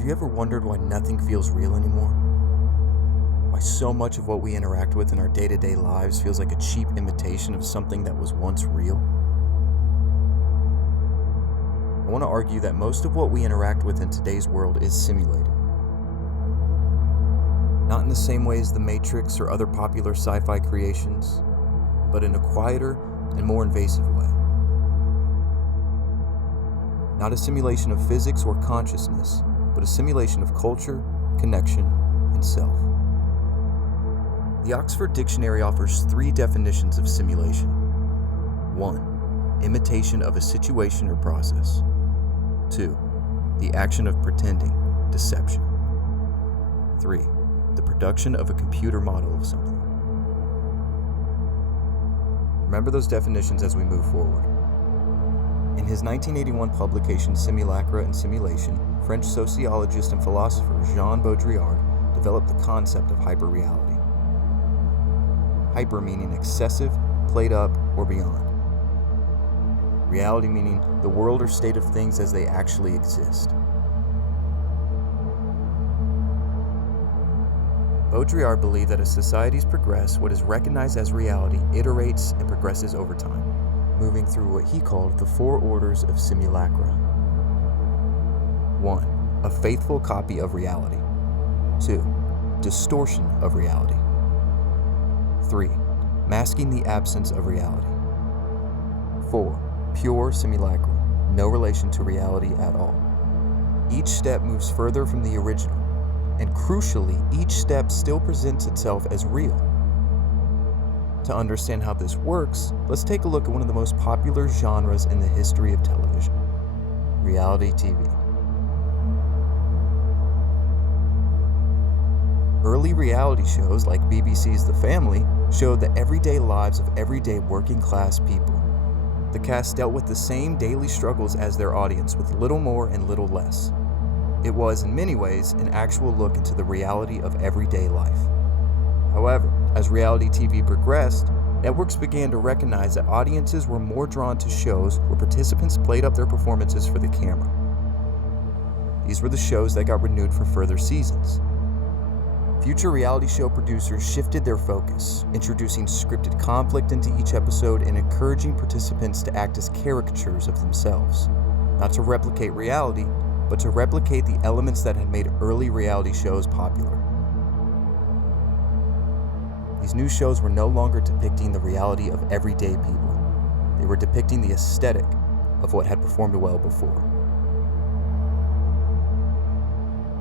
Have you ever wondered why nothing feels real anymore? Why so much of what we interact with in our day-to-day lives feels like a cheap imitation of something that was once real? I want to argue that most of what we interact with in today's world is simulated. Not in the same way as The Matrix or other popular sci-fi creations, but in a quieter and more invasive way. Not a simulation of physics or consciousness, but a simulation of culture, connection, and self. The Oxford Dictionary offers 3 definitions of simulation. 1. Imitation of a situation or process. 2. The action of pretending, deception. 3. The production of a computer model of something. Remember those definitions as we move forward. In his 1981 publication Simulacra and Simulation, French sociologist and philosopher Jean Baudrillard developed the concept of hyperreality. Hyper meaning excessive, played up, or beyond. Reality meaning the world or state of things as they actually exist. Baudrillard believed that as societies progress, what is recognized as reality iterates and progresses over time, moving through what he called the 4 orders of simulacra. 1. A faithful copy of reality. 2. Distortion of reality. 3. Masking the absence of reality. 4. Pure simulacrum, no relation to reality at all. Each step moves further from the original, and crucially, each step still presents itself as real. To understand how this works, let's take a look at one of the most popular genres in the history of television: reality TV. Early reality shows like BBC's The Family showed the everyday lives of everyday working-class people. The cast dealt with the same daily struggles as their audience, with little more and little less. It was, in many ways, an actual look into the reality of everyday life. However, as reality TV progressed, networks began to recognize that audiences were more drawn to shows where participants played up their performances for the camera. These were the shows that got renewed for further seasons. Future reality show producers shifted their focus, introducing scripted conflict into each episode and encouraging participants to act as caricatures of themselves, not to replicate reality, but to replicate the elements that had made early reality shows popular. These new shows were no longer depicting the reality of everyday people. They were depicting the aesthetic of what had performed well before.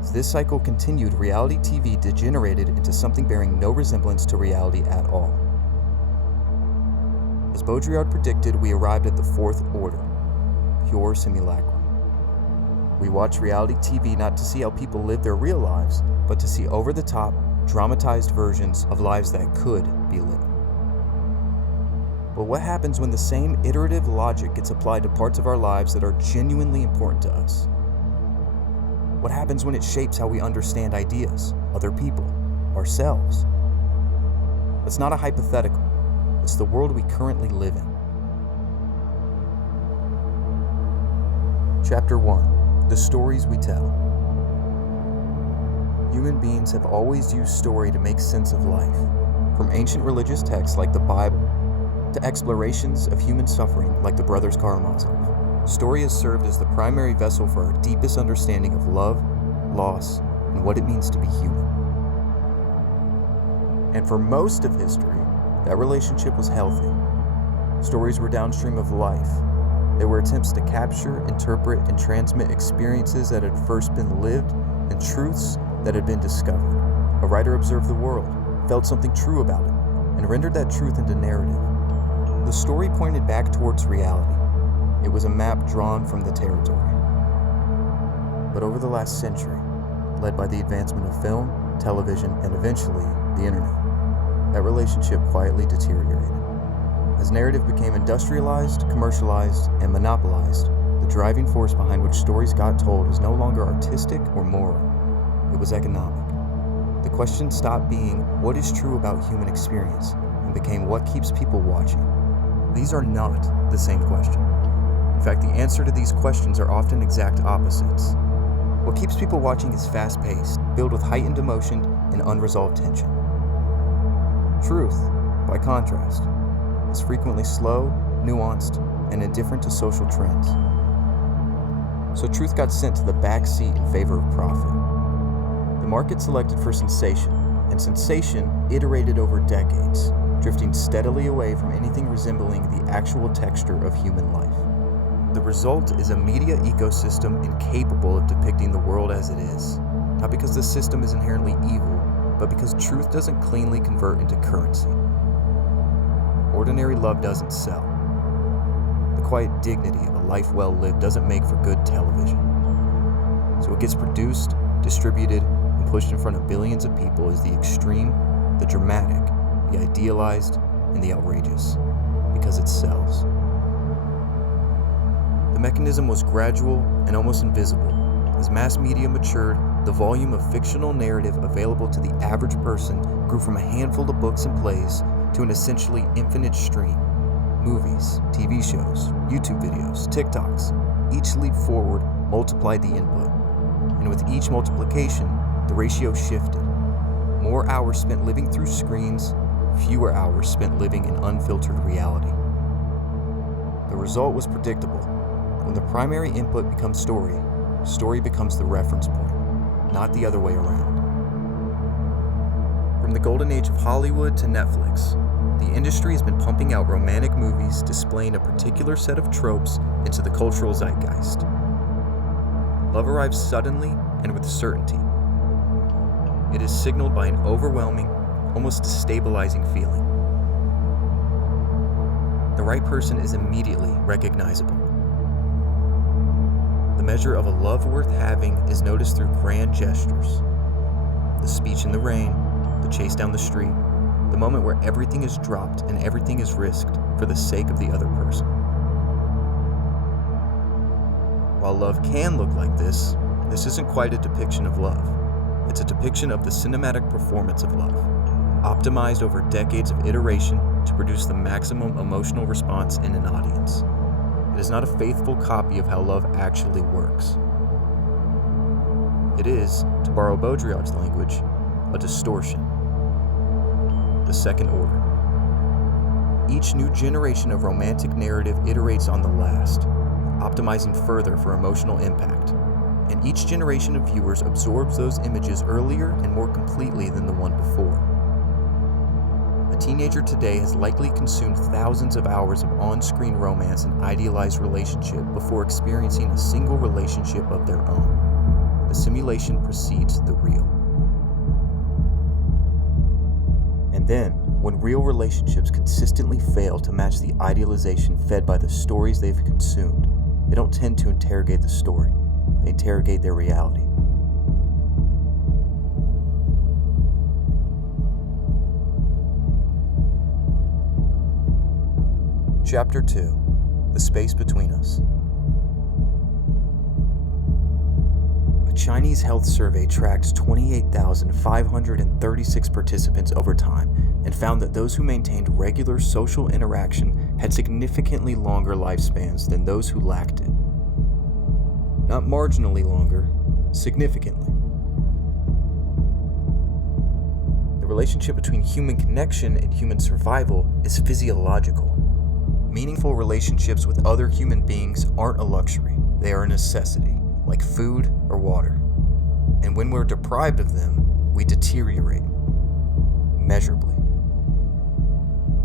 As this cycle continued, reality TV degenerated into something bearing no resemblance to reality at all. As Baudrillard predicted, we arrived at the 4th order: pure simulacrum. We watch reality TV not to see how people live their real lives, but to see over-the-top, dramatized versions of lives that could be lived. But what happens when the same iterative logic gets applied to parts of our lives that are genuinely important to us? What happens when it shapes how we understand ideas, other people, ourselves? It's not a hypothetical. It's the world we currently live in. Chapter 1. The Stories We Tell. Human beings have always used story to make sense of life, from ancient religious texts like the Bible to explorations of human suffering like the Brothers Karamazov. Story has served as the primary vessel for our deepest understanding of love, loss, and what it means to be human. And for most of history, that relationship was healthy. Stories were downstream of life. They were attempts to capture, interpret, and transmit experiences that had first been lived and truths that had been discovered. A writer observed the world, felt something true about it, and rendered that truth into narrative. The story pointed back towards reality. It was a map drawn from the territory. But over the last century, led by the advancement of film, television, and eventually the internet, that relationship quietly deteriorated. As narrative became industrialized, commercialized, and monopolized, the driving force behind which stories got told was no longer artistic or moral. It was economic. The question stopped being what is true about human experience and became what keeps people watching. These are not the same question. In fact, the answer to these questions are often exact opposites. What keeps people watching is fast-paced, filled with heightened emotion and unresolved tension. Truth, by contrast, is frequently slow, nuanced, and indifferent to social trends. So truth got sent to the back seat in favor of profit. The market selected for sensation, and sensation iterated over decades, drifting steadily away from anything resembling the actual texture of human life. The result is a media ecosystem incapable of depicting the world as it is, not because the system is inherently evil, but because truth doesn't cleanly convert into currency. Ordinary love doesn't sell. The quiet dignity of a life well lived doesn't make for good television. So what gets produced, distributed, and pushed in front of billions of people is the extreme, the dramatic, the idealized, and the outrageous, because it sells. The mechanism was gradual and almost invisible. As mass media matured, the volume of fictional narrative available to the average person grew from a handful of books and plays to an essentially infinite stream. Movies, TV shows, YouTube videos, TikToks. Each leap forward multiplied the input. And with each multiplication, the ratio shifted. More hours spent living through screens, fewer hours spent living in unfiltered reality. The result was predictable. When the primary input becomes story, story becomes the reference point, not the other way around. From the golden age of Hollywood to Netflix, the industry has been pumping out romantic movies displaying a particular set of tropes into the cultural zeitgeist. Love arrives suddenly and with certainty. It is signaled by an overwhelming, almost destabilizing feeling. The right person is immediately recognizable. The measure of a love worth having is noticed through grand gestures. The speech in the rain, the chase down the street, the moment where everything is dropped and everything is risked for the sake of the other person. While love can look like this isn't quite a depiction of love. It's a depiction of the cinematic performance of love, optimized over decades of iteration to produce the maximum emotional response in an audience. It is not a faithful copy of how love actually works. It is, to borrow Baudrillard's language, a distortion. The second order. Each new generation of romantic narrative iterates on the last, optimizing further for emotional impact, and each generation of viewers absorbs those images earlier and more completely than the one before. A teenager today has likely consumed thousands of hours of on-screen romance and idealized relationship before experiencing a single relationship of their own. The simulation precedes the real. And then, when real relationships consistently fail to match the idealization fed by the stories they've consumed, they don't tend to interrogate the story. They interrogate their reality. Chapter 2. The Space Between Us. A Chinese health survey tracked 28,536 participants over time and found that those who maintained regular social interaction had significantly longer lifespans than those who lacked it. Not marginally longer, significantly. The relationship between human connection and human survival is physiological. Meaningful relationships with other human beings aren't a luxury, they are a necessity, like food or water. And when we're deprived of them, we deteriorate, measurably.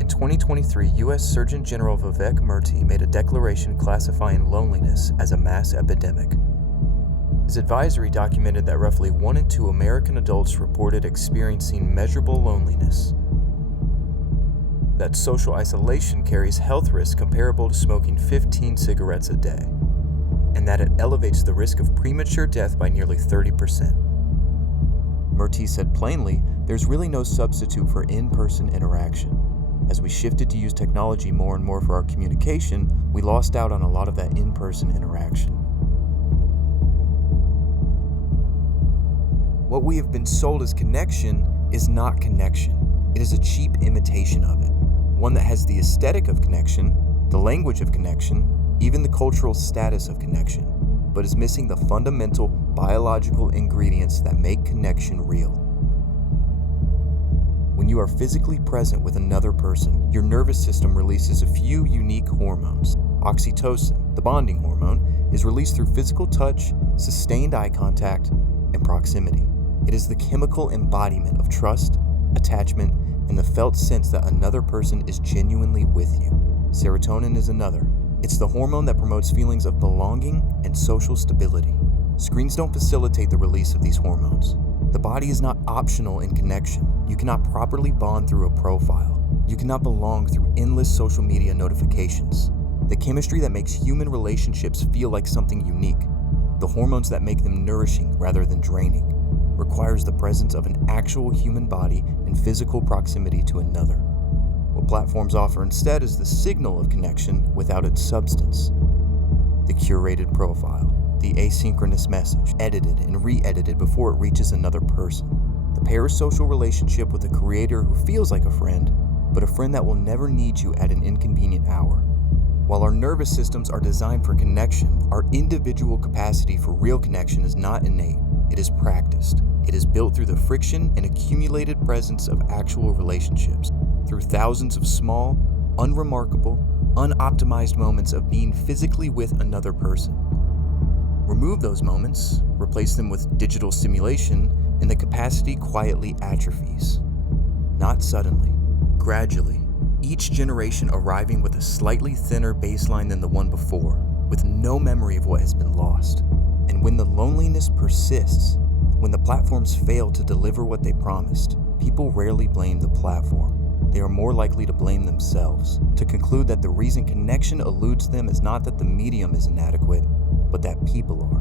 In 2023, U.S. Surgeon General Vivek Murthy made a declaration classifying loneliness as a mass epidemic. His advisory documented that roughly 1 in 2 American adults reported experiencing measurable loneliness. That social isolation carries health risks comparable to smoking 15 cigarettes a day, and that it elevates the risk of premature death by nearly 30%. Murthy said plainly, there's really no substitute for in-person interaction. As we shifted to use technology more and more for our communication, we lost out on a lot of that in-person interaction. What we have been sold as connection is not connection. It is a cheap imitation of it. One that has the aesthetic of connection, the language of connection, even the cultural status of connection, but is missing the fundamental biological ingredients that make connection real. When you are physically present with another person, your nervous system releases a few unique hormones. Oxytocin, the bonding hormone, is released through physical touch, sustained eye contact, and proximity. It is the chemical embodiment of trust, attachment, and the felt sense that another person is genuinely with you. Serotonin is another. It's the hormone that promotes feelings of belonging and social stability. Screens don't facilitate the release of these hormones. The body is not optional in connection. You cannot properly bond through a profile. You cannot belong through endless social media notifications. The chemistry that makes human relationships feel like something unique, the hormones that make them nourishing rather than draining, requires the presence of an actual human body and physical proximity to another. What platforms offer instead is the signal of connection without its substance. The curated profile, the asynchronous message, edited and re-edited before it reaches another person. The parasocial relationship with a creator who feels like a friend, but a friend that will never need you at an inconvenient hour. While our nervous systems are designed for connection, our individual capacity for real connection is not innate. It is practiced. It is built through the friction and accumulated presence of actual relationships, through thousands of small, unremarkable, unoptimized moments of being physically with another person. Remove those moments, replace them with digital stimulation, and the capacity quietly atrophies. Not suddenly, gradually, each generation arriving with a slightly thinner baseline than the one before, with no memory of what has been lost. And when the loneliness persists, when the platforms fail to deliver what they promised, people rarely blame the platform. They are more likely to blame themselves, to conclude that the reason connection eludes them is not that the medium is inadequate, but that people are.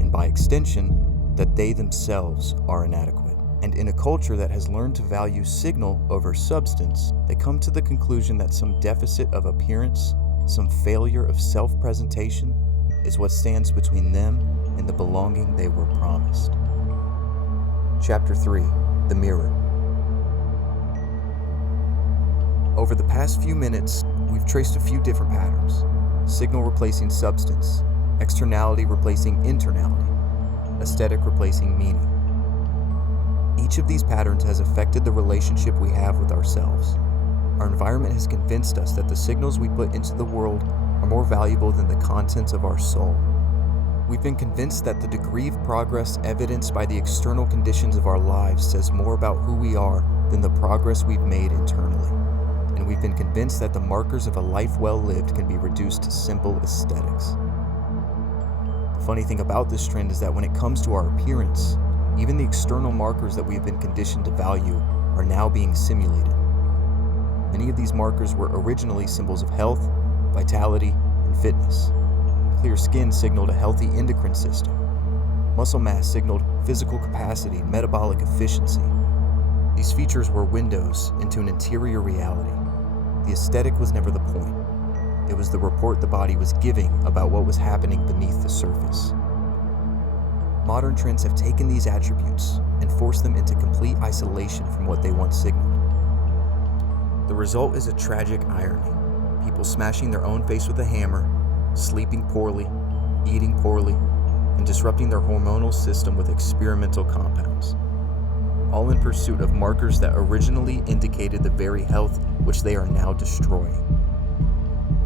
And by extension, that they themselves are inadequate. And in a culture that has learned to value signal over substance, they come to the conclusion that some deficit of appearance, some failure of self-presentation, is what stands between them and the belonging they were promised. Chapter 3: The Mirror. Over the past few minutes, we've traced a few different patterns. Signal replacing substance, externality replacing internality, aesthetic replacing meaning. Each of these patterns has affected the relationship we have with ourselves. Our environment has convinced us that the signals we put into the world are more valuable than the contents of our soul. We've been convinced that the degree of progress evidenced by the external conditions of our lives says more about who we are than the progress we've made internally. And we've been convinced that the markers of a life well lived can be reduced to simple aesthetics. The funny thing about this trend is that when it comes to our appearance, even the external markers that we've been conditioned to value are now being simulated. Many of these markers were originally symbols of health, vitality, and fitness. Clear skin signaled a healthy endocrine system. Muscle mass signaled physical capacity and metabolic efficiency. These features were windows into an interior reality. The aesthetic was never the point. It was the report the body was giving about what was happening beneath the surface. Modern trends have taken these attributes and forced them into complete isolation from what they once signaled. The result is a tragic irony. People smashing their own face with a hammer, sleeping poorly, eating poorly, and disrupting their hormonal system with experimental compounds, all in pursuit of markers that originally indicated the very health which they are now destroying.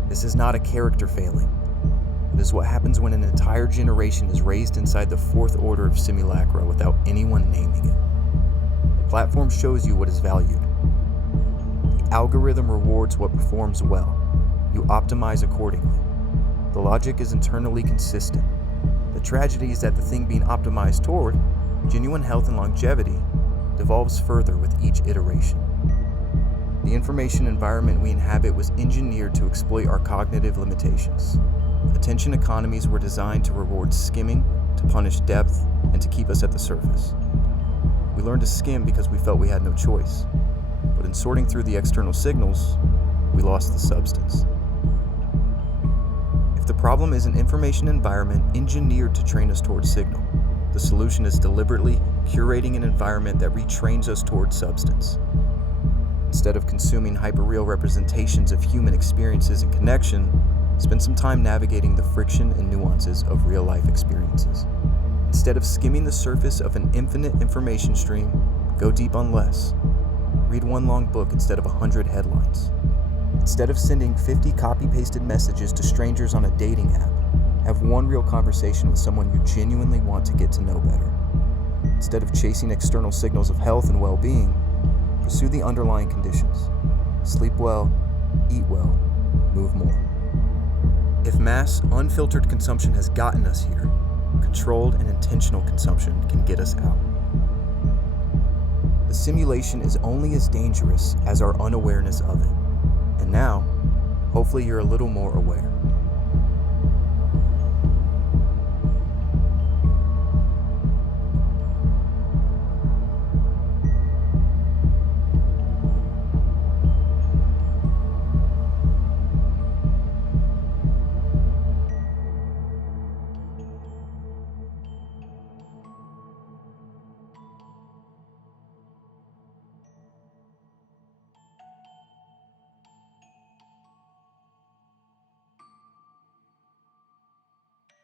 This is not a character failing. It is what happens when an entire generation is raised inside the fourth order of Simulacra without anyone naming it. The platform shows you what is valued. The algorithm rewards what performs well. You optimize accordingly. The logic is internally consistent. The tragedy is that the thing being optimized toward, genuine health and longevity, devolves further with each iteration. The information environment we inhabit was engineered to exploit our cognitive limitations. Attention economies were designed to reward skimming, to punish depth, and to keep us at the surface. We learned to skim because we felt we had no choice. But in sorting through the external signals, we lost the substance. If the problem is an information environment engineered to train us towards signal, the solution is deliberately curating an environment that retrains us towards substance. Instead of consuming hyperreal representations of human experiences and connection, Spend some time navigating the friction and nuances of real-life experiences. Instead of skimming the surface of an infinite information stream, go deep on less. Read one long book instead of 100 headlines. Instead of sending 50 copy-pasted messages to strangers on a dating app, have one real conversation with someone you genuinely want to get to know better. Instead of chasing external signals of health and well-being, pursue the underlying conditions. Sleep well, eat well, move more. If mass, unfiltered consumption has gotten us here, controlled and intentional consumption can get us out. The simulation is only as dangerous as our unawareness of it. And now, hopefully you're a little more aware.